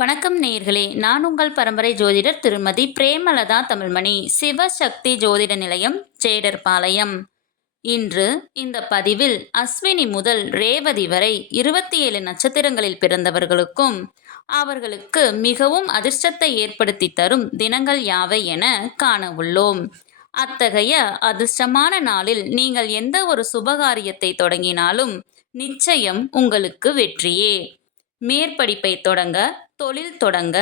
வணக்கம் நேயர்களே, நான் உங்கள் பரம்பரை ஜோதிடர் திருமதி பிரேமலதா தமிழ்மணி, சிவசக்தி ஜோதிட நிலையம், ஜேடர்பாளையம். இன்று இந்த பதிவில் அஸ்வினி முதல் ரேவதி வரை 27 நட்சத்திரங்களில் பிறந்தவர்களுக்கும் அவர்களுக்கு மிகவும் அதிர்ஷ்டத்தை ஏற்படுத்தி தரும் தினங்கள் யாவை என காண உள்ளோம். அத்தகைய அதிர்ஷ்டமான நாளில் நீங்கள் எந்த ஒரு சுபகாரியத்தை தொடங்கினாலும் நிச்சயம் உங்களுக்கு வெற்றியே. மேற்படிப்பை தொடங்க, தொழில் தொடங்க,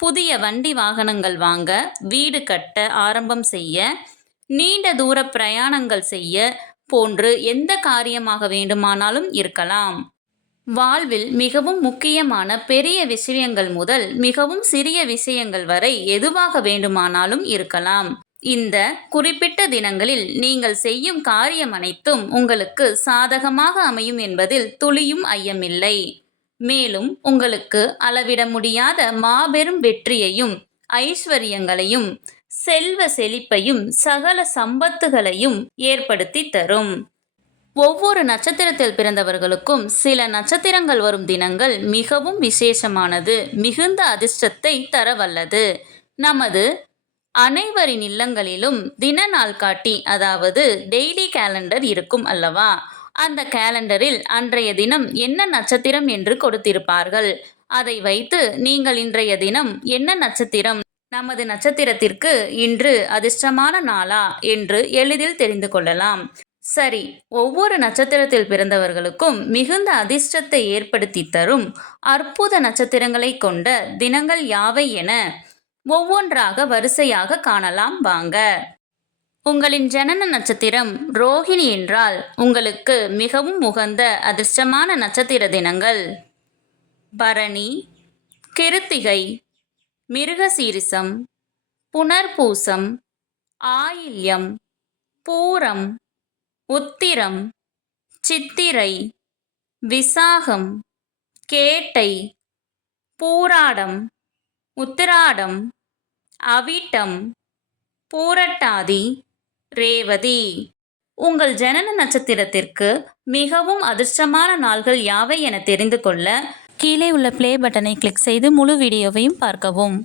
புதிய வண்டி வாகனங்கள் வாங்க, வீடு கட்ட ஆரம்பம் செய்ய, நீண்ட தூர பிரயாணங்கள் செய்ய போன்று எந்த காரியமாக வேண்டுமானாலும் இருக்கலாம். வாழ்வில் மிகவும் முக்கியமான பெரிய விஷயங்கள் முதல் மிகவும் சிறிய விஷயங்கள் வரை எதுவாக வேண்டுமானாலும் இருக்கலாம். இந்த குறிப்பிட்ட தினங்களில் நீங்கள் செய்யும் காரியம் அனைத்தும் உங்களுக்கு சாதகமாக அமையும் என்பதில் துளியும் ஐயமில்லை. மேலும் உங்களுக்கு அளவிட முடியாத மாபெரும் வெற்றியையும் ஐஸ்வர்யங்களையும் செல்வ செழிப்பையும் சகல சம்பத்துகளையும் ஏற்படுத்தி தரும். ஒவ்வொரு நட்சத்திரத்தில் பிறந்தவர்களுக்கும் சில நட்சத்திரங்கள் வரும் தினங்கள் மிகவும் விசேஷமானது, மிகுந்த அதிர்ஷ்டத்தை தரவல்லது. நமது அனைவரின் இல்லங்களிலும் தின நாள் காட்டி, அதாவது டெய்லி கேலண்டர் இருக்கும் அல்லவா? அந்த கேலண்டரில் அன்றைய தினம் என்ன நட்சத்திரம் என்று கொடுத்திருப்பார்கள். அதை வைத்து நீங்கள் இன்றைய தினம் என்ன நட்சத்திரம், நமது நட்சத்திரத்திற்கு இன்று அதிர்ஷ்டமான நாளா என்று எளிதில் தெரிந்து கொள்ளலாம். சரி, ஒவ்வொரு நட்சத்திரத்தில் பிறந்தவர்களுக்கும் மிகுந்த அதிர்ஷ்டத்தை ஏற்படுத்தி தரும் அற்புத நட்சத்திரங்களை கொண்ட தினங்கள் யாவை என ஒவ்வொன்றாக வரிசையாக காணலாம் வாங்க. உங்களின் ஜனன நட்சத்திரம் ரோஹிணி என்றால் உங்களுக்கு மிகவும் உகந்த அதிர்ஷ்டமான நட்சத்திர தினங்கள் பரணி, கிருத்திகை, மிருகசீரிசம், புனர்பூசம், ஆயில்யம், பூரம், உத்திரம், சித்திரை, விசாகம், கேட்டை, பூராடம், உத்திராடம், அவிட்டம், பூரட்டாதி, ரேவதி. உங்கள் ஜனன நட்சத்திரத்திற்கு மிகவும் அதிர்ஷ்டமான நாள்கள் யாவை என தெரிந்து கொள்ள கீழே உள்ள ப்ளே பட்டனை கிளிக் செய்து முழு வீடியோவையும் பார்க்கவும்.